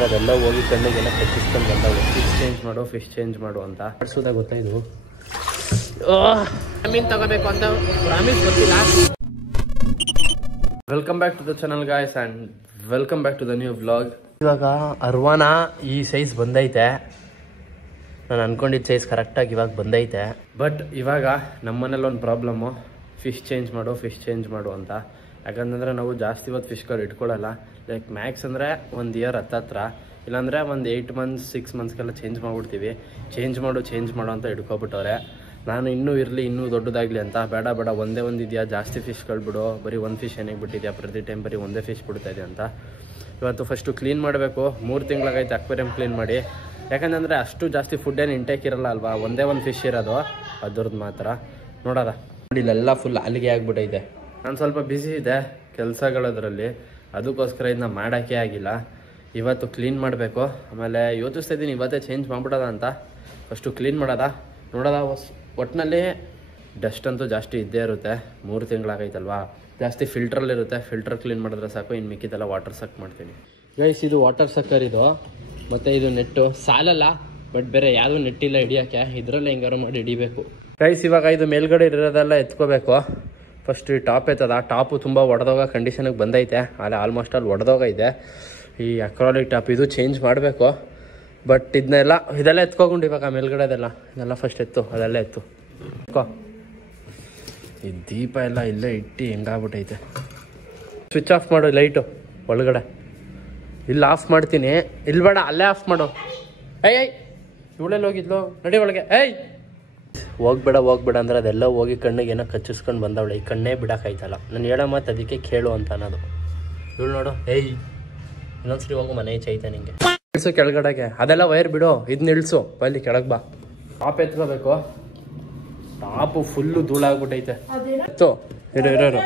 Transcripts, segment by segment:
ಅದೆಲ್ಲ ಹೋಗಿ ಕಣ್ಣಿಗೆಲ್ಲ ಕಚ್ಚಿಸ್ಕೊಂಡು ಬಂದವು. ಫಿಶ್ ಚೇಂಜ್ ಮಾಡು ಅಂತ ಆಡ್ಸೋದಾಗ ಗೊತ್ತಾಯ್ತು. ಮೀನು ತಗೋಬೇಕು ಅಂತ ಪ್ರಾಮಿಸ್ ಗೊತ್ತಿಲ್ಲ. Welcome back to the channel guys and welcome back to the new vlog. ಇವಾಗ ಅರ್ವಾನ ಈ ಸೈಜ್ ಬಂದೈತೆ. ನಾನು ಅನ್ಕೊಂಡಿದ್ದ ಸೈಜ್ ಕರೆಕ್ಟಾಗಿ ಇವಾಗ ಬಂದೈತೆ. ಬಟ್ ಇವಾಗ ನಮ್ಮನೇಲಿ ಒಂದು ಪ್ರಾಬ್ಲಮ್ಮು, ಫಿಶ್ ಚೇಂಜ್ ಮಾಡು ಅಂತ. ಯಾಕಂತಂದರೆ ನಾವು ಜಾಸ್ತಿ ಇವತ್ತು ಫಿಶ್ಗಳು ಇಟ್ಕೊಳ್ಳಲ್ಲ. ಲೈಕ್ ಮ್ಯಾಕ್ಸ್ ಅಂದರೆ ಒಂದು ಇಯರ್ ಹತ್ತತ್ರ, ಇಲ್ಲಾಂದರೆ ಒಂದು 8 months 6 monthsಗೆಲ್ಲ ಚೇಂಜ್ ಮಾಡಿಬಿಡ್ತೀವಿ. ಚೇಂಜ್ ಮಾಡು ಅಂತ ಹಿಡ್ಕೊಬಿಟ್ಟವ್ರೆ. ನಾನು ಇನ್ನೂ ಇರಲಿ, ಇನ್ನೂ ದೊಡ್ಡದಾಗಲಿ ಅಂತ. ಬೇಡ ಒಂದೇ ಒಂದು ಇದೆಯಾ, ಜಾಸ್ತಿ ಫಿಶ್ಗಳು ಬಿಡು, ಬರೀ ಒಂದು ಫಿಶ್ ಏನಾಗಿ ಬಿಟ್ಟಿದ್ಯಾ, ಪ್ರತಿ ಟೈಮ್ ಬರೀ ಒಂದೇ ಫಿಶ್ ಬಿಡ್ತಾಯಿದೆ ಅಂತ. ಇವತ್ತು ಫಸ್ಟು ಕ್ಲೀನ್ ಮಾಡಬೇಕು. 3 ತಿಂಗಳಾಗೈತೆ ಅಕ್ವೇರಿಯಂ ಕ್ಲೀನ್ ಮಾಡಿ. ಯಾಕಂದರೆ ಅಷ್ಟು ಜಾಸ್ತಿ ಫುಡ್ ಏನು ಇಂಟೇಕ್ ಇರಲ್ಲ ಅಲ್ವಾ, ಒಂದೇ ಒಂದು ಫಿಶ್ ಇರೋದು, ಅದ್ರದ್ದು ಮಾತ್ರ ನೋಡೋದ. ಇಲ್ಲೆಲ್ಲ ಫುಲ್ ಅಲ್ಲಿಗೆ ಆಗಿಬಿಟ್ಟೈತೆ. ನಾನು ಸ್ವಲ್ಪ ಬ್ಯುಸಿ ಇದೆ ಕೆಲಸಗಳದ್ರಲ್ಲಿ, ಅದಕ್ಕೋಸ್ಕರ ಇದನ್ನ ಮಾಡೋಕ್ಕೆ ಆಗಿಲ್ಲ. ಇವತ್ತು ಕ್ಲೀನ್ ಮಾಡಬೇಕು. ಆಮೇಲೆ ಯೋಚಿಸ್ತಾ ಇದ್ದೀನಿ ಇವತ್ತೇ ಚೇಂಜ್ ಮಾಡಿಬಿಡೋದ ಅಂತ. ಫಸ್ಟು ಕ್ಲೀನ್ ನೋಡೋದ. ಒಟ್ಟಿನಲ್ಲಿ ಡಸ್ಟ್ ಅಂತೂ ಜಾಸ್ತಿ ಇದ್ದೇ ಇರುತ್ತೆ. 3 ತಿಂಗಳಾಗೈತಲ್ವಾ, ಜಾಸ್ತಿ ಫಿಲ್ಟ್ರಲ್ಲಿರುತ್ತೆ. ಫಿಲ್ಟರ್ ಕ್ಲೀನ್ ಮಾಡಿದ್ರೆ ಸಾಕು, ಇನ್ನು ಮಿಕ್ಕಿದೆಲ್ಲ ವಾಟರ್ ಸಕ್ ಮಾಡ್ತೀನಿ. ಗೈಸ್ ಇದು ವಾಟರ್ ಸಕ್ಕರ್ ಇದು, ಮತ್ತು ಇದು ನೆಟ್ಟು ಸಾಲಲ್ಲ. ಬಟ್ ಬೇರೆ ಯಾವುದೂ ನೆಟ್ಟಿಲ್ಲ ಹಿಡಿಯೋಕ್ಕೆ, ಇದರಲ್ಲೇ ಹೆಂಗಾರು ಮಾಡಿ ಹಿಡಿಬೇಕು. ಗೈಸ್ ಇವಾಗ ಇದು ಮೇಲ್ಗಡೆ ಇರೋದೆಲ್ಲ ಎತ್ಕೋಬೇಕು. ಫಸ್ಟ್ ಈ ಟಾಪ್ ಎತ್ತದ. ಟಾಪು ತುಂಬ ಒಡೆದೋಗೋ ಕಂಡೀಷನಿಗೆ ಬಂದೈತೆ. ಅಲ್ಲಿ ಆಲ್ಮೋಸ್ಟ್ ಅಲ್ಲಿ ಒಡೆದೋಗೈತೆ ಈ ಅಕ್ರಾಲಿಕ್ ಟಾಪ್. ಇದು ಚೇಂಜ್ ಮಾಡಬೇಕು. ಬಟ್ ಇದೆಲ್ಲ ಎತ್ಕೊಂಡು ಇವಾಗ ಮೇಲ್ಗಡೆದೆಲ್ಲ ಇದೆಲ್ಲ ಫಸ್ಟ್ ಅದೆಲ್ಲ ಎತ್ತು. ಈ ದೀಪ ಎಲ್ಲ ಇಲ್ಲೇ ಇಟ್ಟು ಹೆಂಗಾಗ್ಬಿಟ್ಟೈತೆ. ಸ್ವಿಚ್ ಆಫ್ ಮಾಡು ಲೈಟು ಒಳಗಡೆ. ಇಲ್ಲಿ ಆಫ್ ಮಾಡ್ತೀನಿ. ಇಲ್ಲಿ ಬೇಡ, ಅಲ್ಲೇ ಆಫ್ ಮಾಡು. ಏಯ್ ಇವಳೆಲ್ಲಿ ಹೋಗಿದ್ಲು, ನಡಿ ಒಳಗೆ. ಹೋಗ್ಬೇಡ ಅಂದ್ರೆ ಅದೆಲ್ಲ ಹೋಗಿ ಕಣ್ಣಿಗೆ ಏನೋ ಕಚ್ಚಿಸ್ಕೊಂಡು ಬಂದವಳೆ. ಈ ಕಣ್ಣೇ ಬಿಡೋಕ್ಕಾಯ್ತಲ್ಲ. ನಾನು ಹೇಳೋ ಮಾತು ಅದಕ್ಕೆ ಕೇಳು ಅಂತ ಅನ್ನೋದು. ಇವಳು ನೋಡು, ಇನ್ನೊಂದ್ಸರಿ ಹೋಗು ಮನೆ ಚೈತೆ ನಿಂಗೆ. ಇಳಿಸು ಕೆಳಗಡೆಗೆ, ಅದೆಲ್ಲ ವೈರ್ ಬಿಡು, ಇದನ್ನ ಇಳಿಸು. ಬಲ್ಲಿ ಕೆಳಗೆ ಬಾ. ಟಾಪ್ ಎತ್ಕೋಬೇಕು. ಟಾಪು ಫುಲ್ಲು ಧೂಳಾಗ್ಬಿಟ್ಟೈತೆ. ಇರು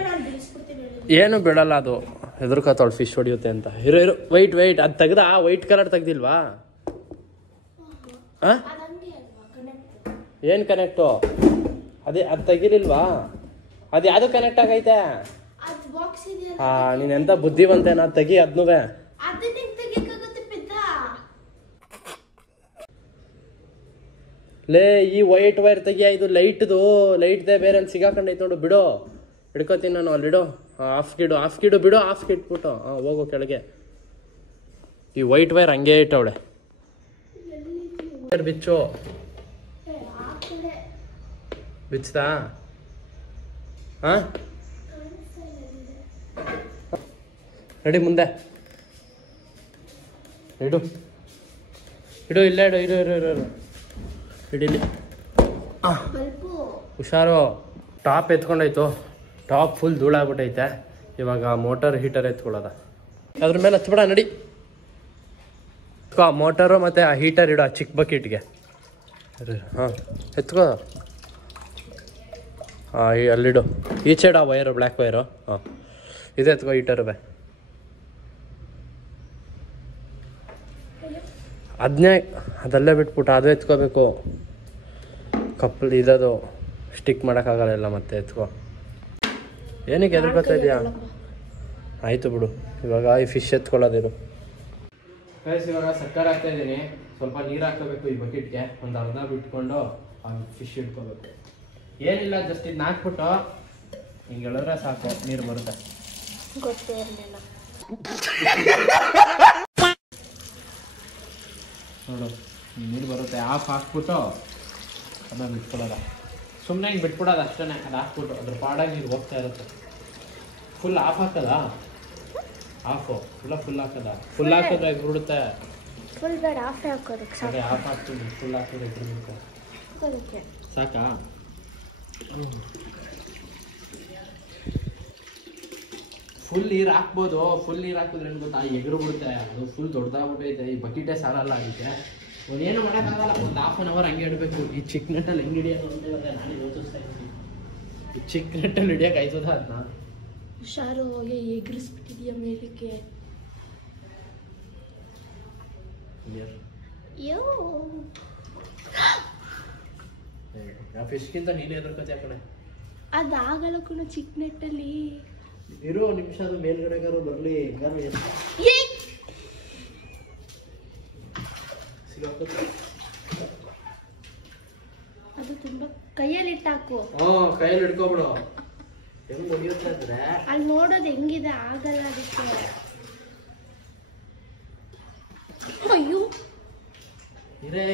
ಏನು ಬಿಡಲ್ಲ ಅದು, ಹೆದರ್ಕತ್ತವಳು ಫಿಶ್ ಹೊಡಿಯುತ್ತೆ ಅಂತ. ಇರು ವೈಟ್ ಅದು ತೆಗ್ದ. White colour ತೆಗ್ದಿಲ್ವಾ? ಏನು ಕನೆಕ್ಟು? ಅದು ತೆಗಿಲಿಲ್ವಾ? ಅದು ಯಾವುದು ಕನೆಕ್ಟ್ ಆಗೈತೆ? ನೀನು ಎಂತ ಬುದ್ಧಿವಂತೇನ? ತೆಗಿ ಅದನ್ನೂ. ಲೇ ಈ ವೈಟ್ ವೈರ್ ತೆಗಿಯ. ಇದು ಲೈಟ್ದೇ ಬೇರೆ ಅಲ್ಲಿ ಸಿಗಾಕೊಂಡೈತೆ ನೋಡು. ಬಿಡು, ಹಿಡ್ಕೋತೀನಿ ನಾನು. ಅಲ್ಲಿಡು. ಆಫ್ ಗಿಡು ಬಿಡು. ಆಫ್ ಗಿಟ್ಬಿಟ್ಟು ಹೋಗು ಕೆಳಗೆ. ಈ ವೈಟ್ ವೈರ್ ಹಂಗೆ ಇಟ್ಟವಳೆ. ಬಿಚ್ಚು. ಬಿಚ್ಚತಾ? ರೆಡಿ, ಮುಂದೆ ಇಡು. ಇಲ್ಲೇ ಇಡು. ಹಿಡೀಲಿ. ಹುಷಾರು. ಟಾಪ್ ಎತ್ಕೊಂಡಾಯ್ತು. ಟಾಪ್ ಫುಲ್ ಧೂಳಾಗ್ಬಿಟ್ಟೈತೆ. ಇವಾಗ ಮೋಟರ್ ಹೀಟರ್ ಎತ್ಕೊಳ್ಳೋದ. ಅದ್ರ ಮೇಲೆ ಹತ್ಬಿಡ. ನಡಿ. ಮೋಟರು ಮತ್ತು ಆ ಹೀಟರ್ ಇಡು ಆ ಚಿಕ್ಕ ಬಕೆಟ್ಗೆ. ಎತ್ಕೋ. ಅಲ್ಲಿಡು. ಈಚೆಡು ಆ ವೈರು, ಬ್ಲ್ಯಾಕ್ ವೈರು. ಇದು ಎತ್ಕೋ ಹೀಟರ್ ಬೇ. ಅದಲ್ಲೇ ಬಿಟ್ಬಿಟ್ಟು ಅದು ಎತ್ಕೋಬೇಕು. ಕಪ್ಪಲ್ ಇದದು ಸ್ಟಿಕ್ ಮಾಡೋಕ್ಕಾಗಲ್ಲ. ಮತ್ತೆ ಎತ್ಕೋ. ಏನಕ್ಕೆ ಎದುರ್ಕೋತಾ ಇದೆಯಾ? ಆಯಿತು ಬಿಡು. ಇವಾಗ ಈ ಫಿಶ್ ಎತ್ಕೊಳ್ಳೋದಿರು. ಇವಾಗ ಸಕ್ಕರೆ ಹಾಕ್ತಾ ಇದ್ದೀನಿ. ಸ್ವಲ್ಪ ನೀರು ಹಾಕೋಬೇಕು ಈ ಬಕೆಟ್ಗೆ. ಒಂದು ಅರ್ಧ ಬಿಟ್ಕೊಂಡು ಆ ಫಿಶ್ ಇಟ್ಕೋಬೇಕು. ಏನಿಲ್ಲ, ಜಸ್ಟ್ ಇದನ್ನ ಹಾಕ್ಬಿಟ್ಟು ಹಿಂಗೆ ಹೇಳಿದ್ರೆ ಸಾಕು, ನೀರು ಬರುತ್ತೆ. ಗೊತ್ತೇ ಇರಲಿಲ್ಲ ನೋಡು, ನೀರು ಬರುತ್ತೆ. ಆಫ್ ಹಾಕ್ಬಿಟ್ಟು ಅದನ್ನ ಬಿಟ್ಕೊಳ್ಳೋದ. ಸುಮ್ಮನೆ ಹಿಂಗೆ ಬಿಟ್ಬಿಡೋದು ಅಷ್ಟೇ. ಅದು ಹಾಕ್ಬಿಟ್ಟು ಅದ್ರ ಪಾಡಾಗಿ ನೀರು ಹೋಗ್ತಾ ಇರುತ್ತೆ. ಫುಲ್ ಆಫ್ ಹಾಕದ? ಫುಲ್ ಹಾಕದ? ಫುಲ್ ಹಾಕಿದ್ರೆ ಬಿಡುತ್ತೆ. ಫುಲ್ ಬೇಡ, ಆಫ್ ಹಾಕೋದಕ್ಕೆ ಸಾಕು. ಆಫ್ ಹಾಕ್ತೀನಿ. ಫುಲ್ ಹಾಕಿದ್ರೆ ಇದ್ರಕ್ಕೆ ಸಾಕಾ? ಫುಲ್ ನೀರು ಹಾಕ್ಬೋದು. ಫುಲ್ ನೀರು ಹಾಕಿದ್ರೆ ಏನು ಗೊತ್ತಾ, ಎಗರು ಬಿಡುತ್ತೆ. ಅದು ಫುಲ್ ದೊಡ್ಡದಾಗ್ಬಿಟ್ಟೈತೆ. ಈ ಬಕೆಟೇ ಸಾಲಲ್ಲ ಅದಕ್ಕೆ. ಒಂದೇನು ಮಾಡೋಕ್ಕಾಗಲ್ಲ. ಒಂದು 1/2 hour ಹಂಗೆ ಇಡಬೇಕು. ಈ ಚಿಕ್ಕ ನೆಟ್ಟಲ್ಲಿ ಹೆಂಗೆ ಹಿಡಿಯೋದು ಅಂತ ಇವಾಗ ನಾನು ಯೋಚಿಸ್ತಾ ಇದ್ದೀನಿ. ಈ ಚಿಕ್ಕ ನೆಟ್ಟಲ್ಲಿ ಹಿಡಿಯೋಕೆ ಆಯ್ತದ ಅದನ್ನ? ಹುಷಾರು, ಎಗರಿಸ್ಬಿಟ್ಟಿದೆಯಾ ಮೇಲಕ್ಕೆ. ಫಿಶ್ಗಿಂತ ನೀನು ಎದುರ್ಕೋತಿ ಆ ಕಡೆ. ಅದಾಗಲ್ಲ ಕೂಡ ಚಿಕ್ಕ ನೆಟ್ಟಲ್ಲಿ. ಇರೋ ನಿಮಿಷ ಅದು ಮೇಲ್ಗಡೆಗಾರು ಬರಲಿ. ಹೆಂಗಾರು ಅದು ತುಂಬಾ ಕೈಯಲ್ಲಿ ಇಟ್ಟಾಕು. ಕೈಯಲ್ಲಿ ಹಿಡ್ಕೊಬಿಡು. ಹೆಂಗ್ ಹೊಡಿಯುತ್ತೆ ಅಂದ್ರೆ ಅಲ್ಲಿ ನೋಡೋದು ಹೆಂಗಿದೆ, ಆಗಲ್ಲ ಅದಕ್ಕೆ. ಅಯ್ಯೋ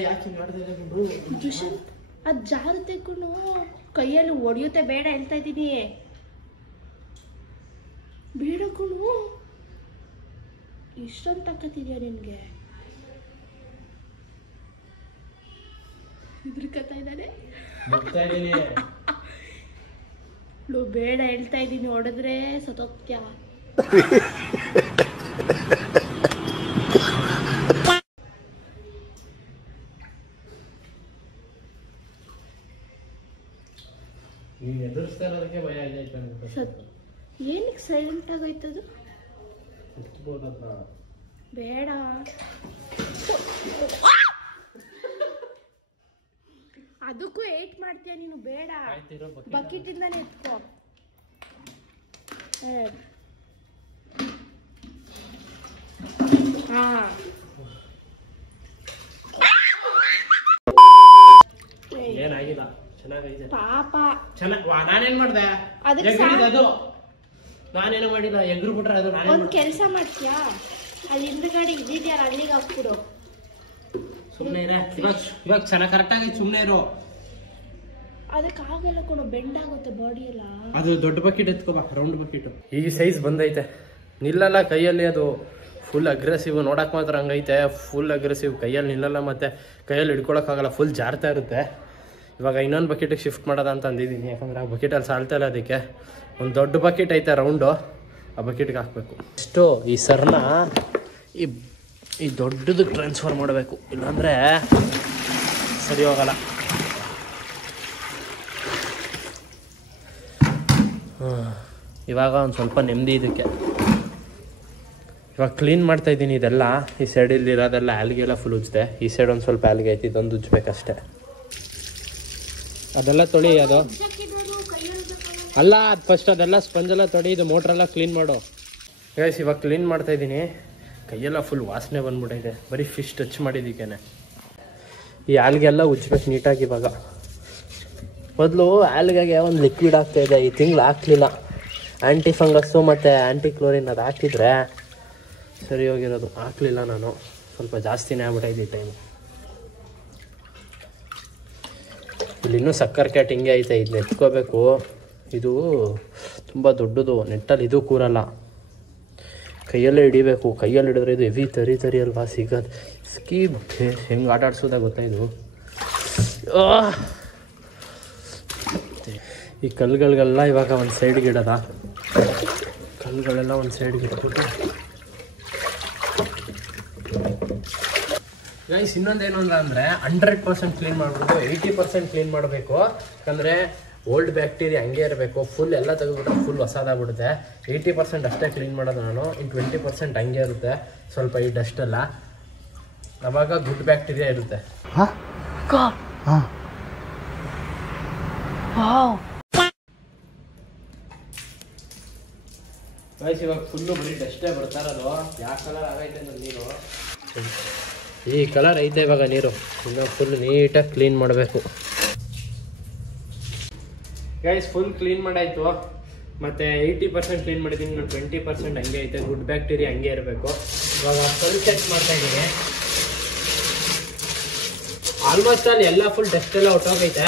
ಯಾಕೆ ಮಾಡ್ತಾ ಬಿಡು ದುಷ್ಯಂತ್, ಅದು ಜಾರುತ್ತೆ ಕಣೋ, ಕೈಯಲ್ಲಿ ಹೊಡಿಯುತ್ತೆ. ಬೇಡ ಹೇಳ್ತಾ ಇದ್ದೀನಿ, ಬೇಡ ಕಣೋ. ಇಷ್ಟೊಂದು ತಾಕತ್ತಿದ್ಯಾ ನಿನ್ಗೆ? ಹೆದರ್ಕತಾ ಇದ್ದಾನೆ. ಬೇಡ ಹೇಳ್ತಾ ಇದ್ದೀನಿ, ಹೊಡೆದ್ರೆ ಸತ್ತೋಗ್ತ್ಯಾ. ಏನಕ್ಕೆ ಸೈಲೆಂಟ್ ಆಗೋಯ್ತದು? ಬೇಡ. ಅದಕ್ಕೂ ಏಟ್ ಮಾಡ್ತೀಯ ನೀನು, ಬೇಡ. ಬಕೆಟ್ ಇಂದಾನೆ ಎತ್ಕೋ. ಏನಾಗಿಲ್ಲ, ಚೆನ್ನಾಗೈತೆ ಪಾಪ. ನಾನೇನ್ ಮಾಡ್ದೆ? ನಾನೇನು ಮಾಡಿಲ್ಲ, ಎಗ್ರು ಬಿಟ್ರೆ ಅದು. ಒಂದ್ ಕೆಲ್ಸ ಮಾಡ್ತೀಯಾ, ಅಲ್ಲಿ ಹಿಂದ್ಗಡೆ ಇದ್ದಿದ್ಯಾರ ಅಲ್ಲಿಗೆ ಹಾಕ್ಬಿಡು. ಸುಮ್ನೆ ಇರ, ಇವಾಗ ಚೆನ್ನಾಗಿ ಕರೆಕ್ಟ್ ಆಗಿ ಸುಮ್ನೆ ಇರು. ಅದಕ್ಕಾಗಲ್ಲ ಕೊಡು, ಬೆಂಡ್ ಆಗುತ್ತೆ ಬಾಡಿ ಎಲ್ಲ. ಅದು ದೊಡ್ಡ ಬಕೆಟ್ ಎತ್ಕೋಬಾ, ರೌಂಡ್ ಬಕೆಟ್. ಈ ಸೈಜ್ ಬಂದೈತೆ, ನಿಲ್ಲಲ್ಲ ಕೈಯಲ್ಲಿ. ಅದು ಫುಲ್ ಅಗ್ರೆಸಿವ್, ನೋಡಕ್ ಮಾತ್ರ ಹಂಗೈತೆ. ಫುಲ್ ಅಗ್ರೆಸಿವ್, ಕೈಯಲ್ಲಿ ನಿಲ್ಲಲ್ಲ, ಮತ್ತೆ ಕೈಯಲ್ಲಿ ಹಿಡ್ಕೊಳಕ್ಕಾಗಲ್ಲ, ಫುಲ್ ಜಾರ್ತಾ ಇರುತ್ತೆ. ಇವಾಗ ಇನ್ನೊಂದು ಬಕೆಟಿಗೆ ಶಿಫ್ಟ್ ಮಾಡೋದ ಅಂತ ಅಂದಿದ್ದೀನಿ, ಯಾಕಂದ್ರೆ ಆ ಬಕೆಟಲ್ಲಿ ಸಾಲ್ತಾ ಇಲ್ಲ. ಅದಕ್ಕೆ ಒಂದು ದೊಡ್ಡ ಬಕೆಟ್ ಐತೆ ರೌಂಡು, ಆ ಬಕೆಟ್ಗೆ ಹಾಕಬೇಕು. ಇಷ್ಟು ಈ ಸರ್ನ ಈ ದೊಡ್ಡದಕ್ಕೆ ಟ್ರಾನ್ಸ್ಫರ್ ಮಾಡಬೇಕು, ಇಲ್ಲಾಂದರೆ ಸರಿ ಹೋಗಲ್ಲ. ಇವಾಗ ಒಂದು ಸ್ವಲ್ಪ ನೆಮ್ಮದಿ ಇದಕ್ಕೆ. ಇವಾಗ ಕ್ಲೀನ್ ಮಾಡ್ತಾಯಿದ್ದೀನಿ ಇದೆಲ್ಲ. ಈ ಸೈಡಲ್ಲಿ ಇರೋದೆಲ್ಲ ಆಲ್ಗೆಲ್ಲ ಫುಲ್ ಉಜ್ಜಿದೆ. ಈ ಸೈಡ್ ಒಂದು ಸ್ವಲ್ಪ ಆಲ್ಗೆ ಐತಿ, ಇದೊಂದು ಉಜ್ಬೇಕಷ್ಟೆ. ಅದೆಲ್ಲ ತೊಳಿ, ಅದು ಅಲ್ಲ, ಅದು ಫಸ್ಟ್ ಅದೆಲ್ಲ ಸ್ಪಂಜೆಲ್ಲ ತೊಳಿ, ಇದು ಮೋಟ್ರೆಲ್ಲ ಕ್ಲೀನ್ ಮಾಡು. ಗೈಸ್ ಇವಾಗ ಕ್ಲೀನ್ ಮಾಡ್ತಾಯಿದ್ದೀನಿ. ಕೈಯೆಲ್ಲ ಫುಲ್ ವಾಸನೆ ಬಂದ್ಬಿಟ್ಟಿದೆ, ಬರೀ ಫಿಶ್ ಟಚ್ ಮಾಡಿದ್ದಕ್ಕೇನೆ. ಈ ಆಲ್ಗೆಲ್ಲ ಉಜ್ಬೇಕು ನೀಟಾಗಿ. ಇವಾಗ ಮೊದಲು ಆಲ್ಗೆಗೆ ಒಂದು ಲಿಕ್ವಿಡ್ ಆಗ್ತಾಯಿದೆ, ಈ ತಿಂಗಳು ಹಾಕ್ಲಿಲ್ಲ. ಆ್ಯಂಟಿ ಫಂಗಸ್ಸು ಮತ್ತು ಆ್ಯಂಟಿ ಕ್ಲೋರಿನ್ ಅದು ಹಾಕಿದರೆ ಸರಿ ಹೋಗಿರೋದು. ಹಾಕಲಿಲ್ಲ ನಾನು, ಸ್ವಲ್ಪ ಜಾಸ್ತಿನೇ ಆಗ್ಬಿಟ್ಟೈತಿ ಟೈಮು. ಇಲ್ಲಿ ಇನ್ನೂ ಸಕ್ಕರ್ ಕ್ಯಾಟ್ ಹಿಂಗೆ ಐತೆ, ಇದನ್ನ ಎತ್ಕೋಬೇಕು. ಇದು ತುಂಬ ದೊಡ್ಡದು, ನೆಟ್ಟಲ್ಲಿ ಇದು ಕೂರಲ್ಲ, ಕೈಯಲ್ಲೇ ಹಿಡಿಬೇಕು. ಕೈಯಲ್ಲಿ ಹಿಡಿದ್ರೆ ಇದು ಹೆವಿ ತರಿ ಅಲ್ವಾ ಸಿಗೋದು. ಸ್ಕೀ ಹೆಂಗೆ ಆಟ ಆಡ್ಸೋದಾಗ ಗೊತ್ತಾ ಇದು. ಈ ಕಲ್ಲುಗಳಿಗೆಲ್ಲ ಇವಾಗ ಒಂದು ಸೈಡ್ಗೆ ಇಡೋದ, ಕಲ್ಲುಗಳೆಲ್ಲ ಒಂದು ಸೈಡ್ಗೆ ಇಟ್ಬಿಟ್ಟು. ಗೈಸ್ ಇನ್ನೊಂದೇನು ಅಂದರೆ 100% ಕ್ಲೀನ್ ಮಾಡಿಬಿಟ್ಟು 80% ಕ್ಲೀನ್ ಮಾಡಬೇಕು. ಯಾಕಂದರೆ ಓಲ್ಡ್ ಬ್ಯಾಕ್ಟೀರಿಯಾ ಹಂಗೆ ಇರಬೇಕು. ಫುಲ್ ಎಲ್ಲ ತೆಗೆದುಬಿಟ್ರೆ ಫುಲ್ ಹೊಸದಾಗ್ಬಿಡುತ್ತೆ. 80% ಅಷ್ಟೇ ಕ್ಲೀನ್ ಮಾಡೋದು ನಾನು, ಇನ್ನು 20% ಹಂಗೆ ಇರುತ್ತೆ ಸ್ವಲ್ಪ ಈ ಡಸ್ಟೆಲ್ಲ. ಆವಾಗ ಗುಡ್ ಬ್ಯಾಕ್ಟೀರಿಯಾ ಇರುತ್ತೆ. ಗೈಸ್ ಇವಾಗ ಫುಲ್ಲು ಬರೀ ಡಸ್ಟೇ ಬರ್ತಾ ಇರೋದು. ಯಾವ ಕಲರ್ ಆಗೈತೆ ನನ್ನ ನೀರು, ಈ ಕಲರ್ ಐತೆ ಇವಾಗ ನೀರು. ಇನ್ನು ಫುಲ್ ನೀಟಾಗಿ ಕ್ಲೀನ್ ಮಾಡಬೇಕು. ಗೈಸ್ ಫುಲ್ ಕ್ಲೀನ್ ಮಾಡಾಯಿತು, ಮತ್ತು 80% ಕ್ಲೀನ್ ಮಾಡಿದ್ದೀನಿ. ಇನ್ನು 20% ಹಂಗೆ ಐತೆ. ಗುಡ್ ಬ್ಯಾಕ್ಟೀರಿಯಾ ಹಂಗೆ ಇರಬೇಕು. ಇವಾಗ ಕಲ್ ಚೆಕ್ ಮಾಡ್ತಾಯಿದ್ದೀನಿ. ಆಲ್ಮೋಸ್ಟ್ ಅಲ್ಲಿ ಎಲ್ಲ ಫುಲ್ ಡಸ್ಟ್ ಎಲ್ಲ ಹೊಟ್ಟೋಗೈತೆ.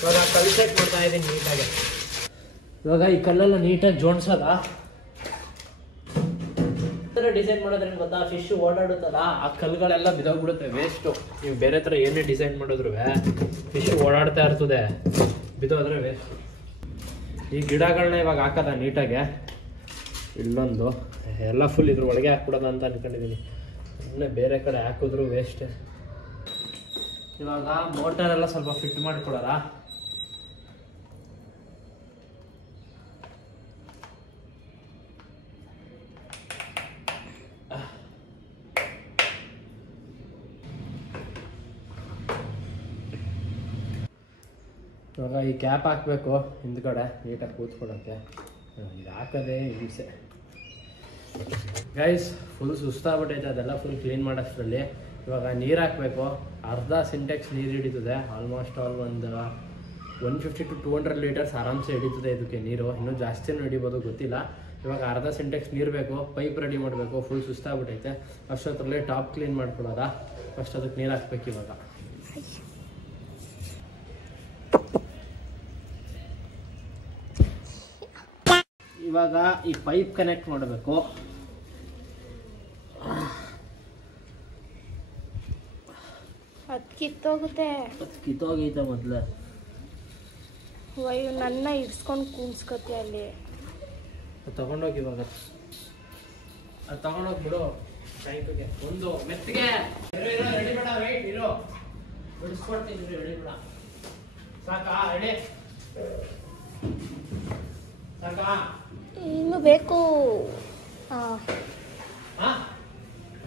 ಇವಾಗ ಕಲ್ ಚೆಕ್ ಮಾಡ್ತಾಯಿದ್ದೀನಿ ನೀಟಾಗಿ. ಇವಾಗ ಈ ಕಲ್ಲೆಲ್ಲ ನೀಟಾಗಿ ಜೋಡಿಸೋದ. ಡಿಸೈನ್ ಮಾಡೋದ್ರೇನು ಗೊತ್ತಾ, ಫಿಶ್ ಓಡಾಡುತ್ತಲ್ಲ, ಆ ಕಲ್ಲುಗಳೆಲ್ಲ ಬಿದೋಗ್ಬಿಡುತ್ತೆ, ವೇಸ್ಟು. ನೀವು ಬೇರೆ ಥರ ಏನೇ ಡಿಸೈನ್ ಮಾಡಿದ್ರು ಫಿಶ್ ಓಡಾಡ್ತಾ ಇರ್ತದೆ, ಬಿದೋದ್ರೆ ವೇಸ್ಟ್. ಈ ಗಿಡಗಳನ್ನ ಇವಾಗ ಹಾಕೋದ ನೀಟಾಗೆ. ಇಲ್ಲೊಂದು ಎಲ್ಲ ಫುಲ್ ಇದ್ರ ಒಳಗೆ ಹಾಕ್ಬಿಡೋದ ಅಂತ ಅನ್ಕೊಂಡಿದ್ದೀನಿ. ಸುಮ್ಮನೆ ಬೇರೆ ಕಡೆ ಹಾಕಿದ್ರು ವೇಸ್ಟ್. ಇವಾಗ ಮೋಟರೆಲ್ಲ ಸ್ವಲ್ಪ ಫಿಟ್ ಮಾಡಿಕೊಡೋದ. ಇವಾಗ ಈ ಕ್ಯಾಪ್ ಹಾಕಬೇಕು ಹಿಂದ್ಗಡೆ ನೀಟಾಗಿ ಕೂತ್ಕೊಳ್ಳೋಕ್ಕೆ. ಇದು ಹಾಕೋದೇ ಹಿಂಸೆ. ಗೈಸ್ ಫುಲ್ ಸುಸ್ತಾಗ್ಬಿಟ್ಟೈತೆ ಅದೆಲ್ಲ ಫುಲ್ ಕ್ಲೀನ್ ಮಾಡೋಷ್ಟರಲ್ಲಿ. ಇವಾಗ ನೀರು ಹಾಕಬೇಕು. ಅರ್ಧ ಸಿಂಟೆಕ್ಸ್ ನೀರು ಹಿಡಿತದೆ. ಆಲ್ಮೋಸ್ಟ್ ಆಲ್ ಒಂದು 150 to 200 ಲೀಟರ್ಸ್ ಆರಾಮ್ಸೆ ಹಿಡಿತದೆ ಇದಕ್ಕೆ ನೀರು. ಇನ್ನೂ ಜಾಸ್ತಿನೂ ಹಿಡಿಬೋದು, ಗೊತ್ತಿಲ್ಲ. ಇವಾಗ ಅರ್ಧ ಸಿಂಟೆಕ್ಸ್ ನೀರು ಬೇಕು, ಪೈಪ್ ರೆಡಿ ಮಾಡಬೇಕು. ಫುಲ್ ಸುಸ್ತಾಗ್ಬಿಟ್ಟೈತೆ. ಅಷ್ಟೊತ್ತರಲ್ಲೇ ಟಾಪ್ ಕ್ಲೀನ್ ಮಾಡ್ಕೊಳ್ಳೋದ. ಫಸ್ಟ್ ಅದಕ್ಕೆ ನೀರು ಹಾಕ್ಬೇಕು. ಇವಾಗ ಈ ಪೈಪ್ ಕನೆಕ್ಟ್ ಮಾಡಬೇಕು. ಅದು ಕಿತ್ತೋಗುತ್ತೆ. ಕಿತ್ತೋಗೈತೆ ಮೊದಲೇ. ಅಯ್ಯೋ, ನನ್ನ ಇಡ್ಸ್ಕೊಂಡು ಕೂನ್ಸ್ಕೊತಿ ಅಲ್ಲಿ. ತಗೊಂಡೋಗಿ ಇವಾಗ ಅದು ತಗೊಂಡೋಗ್ಬಿಡು ಟ್ಯಾಂಕಿಗೆ. ಒಂದು ಮೆತ್ತಿಗೆ ರೆಡಿ ಬೇಡ, ವೆಯ್ಟ್ ಇರೋ, ಬಿಡಿಸ್ಕೊಡ್ತೀನಿ. ರೆಡಿ ಬೇಡ, ಸಾಕಾ? ರೆಡಿ ಸಾಕಾ? ಇನ್ನು ಬೇಕು.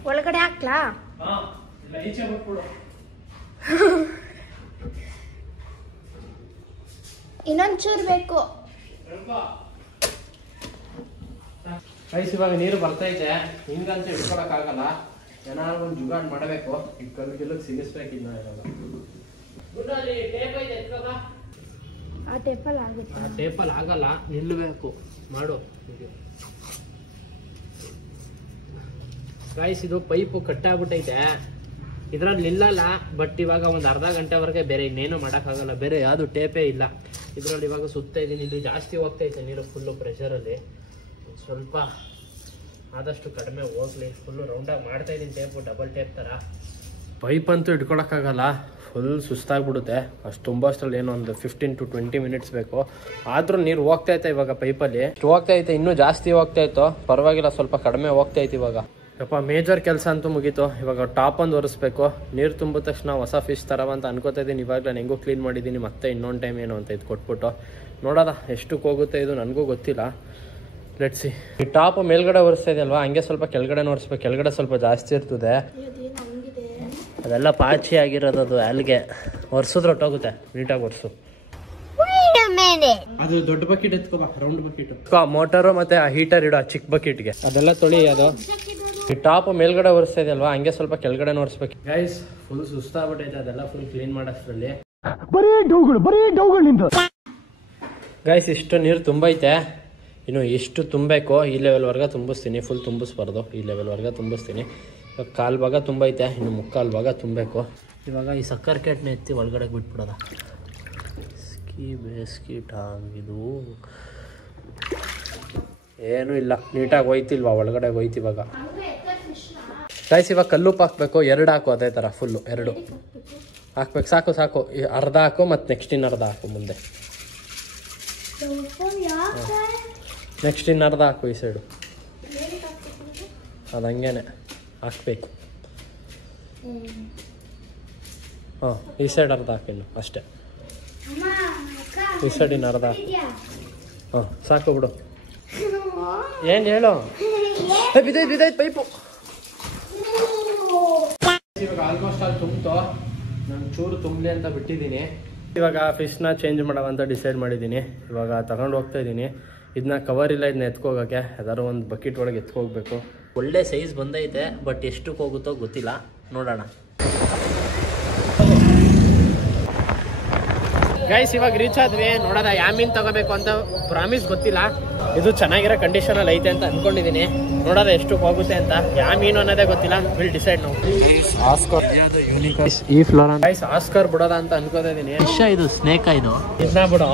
ಒಳಗಡೆ ಹಾಕ್ಲಾ? ಈಚೆ ಬಿಟ್ಬಿಡು. ಇನ್ನೊಂಚೂರು ಬೇಕು. ಗೈಸ್, ಇವಾಗ ನೀರು ಬರ್ತೈತೆ. ಹಿಂಗಂತ ಹಿಡ್ಕೊಳಕ್ಕಾಗಲ್ಲ. ಏನಾದ್ರು ಒಂದು ಜುಗಾಡ್ ಮಾಡಬೇಕು. ಈ ಕಲ್ಲಿಗೆಲ್ಲ ಸಿಗಿಸ್ಬೇಕು. ಇನ್ನ ಆ ಟೇಪಲ್ಲಿ ಆಗುತ್ತೆ. ಆ ಟೇಪಲ್ಲಿ ಆಗಲ್ಲ, ನಿಲ್ಲಬೇಕು. ಮಾಡು. ಗೈಸ್, ಇದು ಪೈಪು ಕಟ್ಟಾಗ್ಬಿಟ್ಟೈತೆ. ಇದ್ರಲ್ಲಿ ನಿಲ್ಲಲ್ಲ. ಬಟ್ ಇವಾಗ ಒಂದು ಅರ್ಧ ಗಂಟೆವರೆಗೆ ಬೇರೆ ಇನ್ನೇನು ಮಾಡೋಕ್ಕಾಗಲ್ಲ. ಬೇರೆ ಯಾವುದು ಟೇಪೇ ಇಲ್ಲ ಇದರಲ್ಲಿ. ಇವಾಗ ಸುತ್ತಾ ಇದ್ದೀನಿ. ಇದು ಜಾಸ್ತಿ ಹೋಗ್ತೈತೆ ನೀರು ಫುಲ್ಲು ಪ್ರೆಷರಲ್ಲಿ. ಸ್ವಲ್ಪ ಆದಷ್ಟು ಕಡಿಮೆ ಹೋಗ್ಲಿ. ಫುಲ್ಲು ರೌಂಡಾಗಿ ಮಾಡ್ತಾ ಇದ್ದೀನಿ ಟೇಪು, ಡಬಲ್ ಟೇಪ್ ಥರ. ಪೈಪ್ ಅಂತೂ ಇಟ್ಕೊಳಕ್ಕಾಗಲ್ಲ, ಫುಲ್ ಸುಸ್ತಾಗ್ಬಿಡುತ್ತೆ. ಅಷ್ಟು ತುಂಬಷ್ಟರಲ್ಲಿ ಏನೋ ಒಂದು 15 to 20 ಮಿನಿಟ್ಸ್ ಬೇಕು. ಆದರೂ ನೀರು ಹೋಗ್ತೈತೆ ಇವಾಗ ಪೈಪಲ್ಲಿ. ಹೋಗ್ತೈತೆ, ಇನ್ನೂ ಜಾಸ್ತಿ ಹೋಗ್ತಾಯಿತ್ತು. ಪರವಾಗಿಲ್ಲ, ಸ್ವಲ್ಪ ಕಡಿಮೆ ಹೋಗ್ತೈತೆ ಇವಾಗ. ಯಪ್ಪ, ಮೇಜರ್ ಕೆಲಸ ಅಂತೂ ಮುಗೀತು. ಇವಾಗ ಟಾಪ್ ಒಂದು ಒರೆಸ್ಬೇಕು. ನೀರು ತುಂಬಿದ ತಕ್ಷಣ ಹೊಸ ಫಿಶ್ ಥರವ ಅಂತ ಅನ್ಕೋತಾ ಇದ್ದೀನಿ. ಇವಾಗ ನಾನು ಹೆಂಗೋ ಕ್ಲೀನ್ ಮಾಡಿದ್ದೀನಿ. ಮತ್ತೆ ಇನ್ನೊಂದು ಟೈಮ್ ಏನು ಅಂತ ಇದು ಕೊಟ್ಬಿಟ್ಟು ನೋಡೋದ ಎಷ್ಟಕ್ಕೆ ಹೋಗುತ್ತೆ ಇದು, ನನಗೂ ಗೊತ್ತಿಲ್ಲ. ಲೆಟ್ಸಿ. ಈ ಟಾಪ್ ಮೇಲ್ಗಡೆ ಒರೆಸ್ತಾ ಇದೆ ಅಲ್ವಾ, ಹಂಗೆ ಸ್ವಲ್ಪ ಕೆಳಗಡೆ ಒರೆಸ್ಬೇಕು. ಕೆಳಗಡೆ ಸ್ವಲ್ಪ ಜಾಸ್ತಿ ಇರ್ತದೆ. ಅದೆಲ್ಲ ಪಾಚಿ ಆಗಿರೋದು. ಅದು ಅಲ್ಲಿಗೆ ಒರೆಸಿದ್ರೆ ಹೊಟ್ಟೋಗುತ್ತೆ. ನೀಟಾಗಿ ಒರೆಸು. ಅದು ದೊಡ್ಡ ಬಕೆಟ್ ಎತ್ಕೋ, ರೌಂಡ್ ಬಕೆಟ್. ಮೋಟರು ಮತ್ತೆ ಆ ಹೀಟರ್ ಇಡೋ ಚಿಕ್ಕ ಬಕೆಟ್ಗೆ ಅದೆಲ್ಲ ತೊಳಿ. ಅದು ಈ ಟಾಪ್ ಮೇಲ್ಗಡೆ ಒರೆಸ್ತಾ ಇದೆ ಅಲ್ವಾ, ಹಂಗೆ ಸ್ವಲ್ಪ ಕೆಳಗಡೆ ಒರೆಸ್ಬೇಕು. Guys, full ಸುಸ್ತಾಗ್ಬಿಟ್ಟೈತೆ. ಅದೆಲ್ಲ ಫುಲ್ ಕ್ಲೀನ್ ಮಾಡೋಷ್ಟರಲ್ಲಿ ಬರೀ ಡೌಗಳು. ಗೈಸ್, ಇಷ್ಟು ನೀರು ತುಂಬೈತೆ. ಇನ್ನು ಎಷ್ಟು ತುಂಬಬೇಕು, ಈ ಲೆವೆಲ್ವರೆಗೆ ತುಂಬಿಸ್ತೀನಿ. ಫುಲ್ ತುಂಬಿಸ್ಬಾರ್ದು, ಈ ಲೆವೆಲ್ವರೆಗೆ ತುಂಬಿಸ್ತೀನಿ. ಇವಾಗ ಕಾಲು ಭಾಗ ತುಂಬೈತೆ, ಇನ್ನು ಮುಕ್ಕಾಲು ಭಾಗ ತುಂಬಬೇಕು. ಇವಾಗ ಈ ಸಕ್ಕರೆ ಕೇಟ್ನ ಎತ್ತಿ ಒಳಗಡೆ ಬಿಟ್ಬಿಡೋದ. ಬೇಸ್ಕಿ ಟಾಂಗಿದು ಏನೂ ಇಲ್ಲ, ನೀಟಾಗಿ ಹೋಯ್ತಿಲ್ವಾ ಒಳಗಡೆ ಹೋಯ್ತು. ಇವಾಗ ಗೈಸ್, ಇವಾಗ ಕಲ್ಲುಪ್ಪು ಹಾಕ್ಬೇಕು. 2 ಹಾಕು, ಅದೇ ಥರ ಫುಲ್ಲು 2 ಹಾಕ್ಬೇಕು. ಸಾಕು ಸಾಕು. ಅರ್ಧ ಹಾಕು, ಮತ್ತು ನೆಕ್ಸ್ಟ್ ಇನ್ನು ಅರ್ಧ ಹಾಕು. ಮುಂದೆ ನೆಕ್ಸ್ಟ್ ಇನ್ನು ಅರ್ಧ ಹಾಕು. ಈ ಸೈಡು ಅದು ಹಂಗೇನೆ ಹಾಕ್ಬೇಕು. ಹಾಂ, ಈ ಸೈಡ್ ಅರ್ಧ ಹಾಕಿನ್ನು ಅಷ್ಟೇ. ಈ ಸೈಡ್ ಇನ್ನು ಅರ್ಧ ಹಾಕು. ಹಾಂ, ಸಾಕು ಬಿಡು. ಏನು ಹೇಳು? ಬಿದ್ದೈತೆ ಪೈಪು. ಇವಾಗ ಆಲ್ಮೋಸ್ಟ್ ಅಲ್ಲಿ ತುಂಬಿತು. ನಾನು ಚೂರು ತುಂಬಲಿ ಅಂತ ಬಿಟ್ಟಿದ್ದೀನಿ. ಇವಾಗ ಫಿಶ್ನ ಚೇಂಜ್ ಮಾಡೋಣ ಅಂತ ಡಿಸೈಡ್ ಮಾಡಿದ್ದೀನಿ. ಇವಾಗ ತಗೊಂಡು ಹೋಗ್ತಾ ಇದ್ದೀನಿ. ಇದನ್ನ ಕವರ್ ಇಲ್ಲ, ಇದನ್ನ ಎತ್ಕೋಗೋಕ್ಕೆ ಯಾವ್ದಾದ್ರು ಒಂದು ಬಕೆಟ್ ಒಳಗೆ ಎತ್ಕೋಗ್ಬೇಕು. ಒಳ್ಳೆ ಸೈಜ್ ಬಂದೈತೆ, ಬಟ್ ಎಷ್ಟಕ್ಕೆ ಹೋಗುತ್ತೋ ಗೊತ್ತಿಲ್ಲ, ನೋಡೋಣ. ಗೈಸ್, ಇವಾಗ ರೀಚ್ ಆದ್ವಿ. ನೋಡೋದ ಯಾವ ಮೀನು ತಗೋಬೇಕು ಅಂತ ಪ್ರಾಮಿಸ್ ಗೊತ್ತಿಲ್ಲ. ಇದು ಚೆನ್ನಾಗಿರೋ ಕಂಡೀಷನಲ್ಲಿ ಐತೆ ಅಂತ ಅನ್ಕೊಂಡಿದ್ದೀನಿ. ನೋಡೋದ ಎಷ್ಟಕ್ಕೆ ಹೋಗುತ್ತೆ ಅಂತ. ಯಾವ ಮೀನು ಅನ್ನೋದೇ ಗೊತ್ತಿಲ್ಲ. ವಿಲ್ ಡಿಸೈಡ್ ನಾವು. ಈ ಫ್ಲೋರ್ ಗೈಸ್ ಆಸ್ಕರ್ ಬಿಡೋದ ಅಂತ ಅನ್ಕೋತಾ ಇದೀನಿ. ಇದು ಸ್ನೇಕ್ ಇದು ಇದನ್ನ ಬಿಡೋ.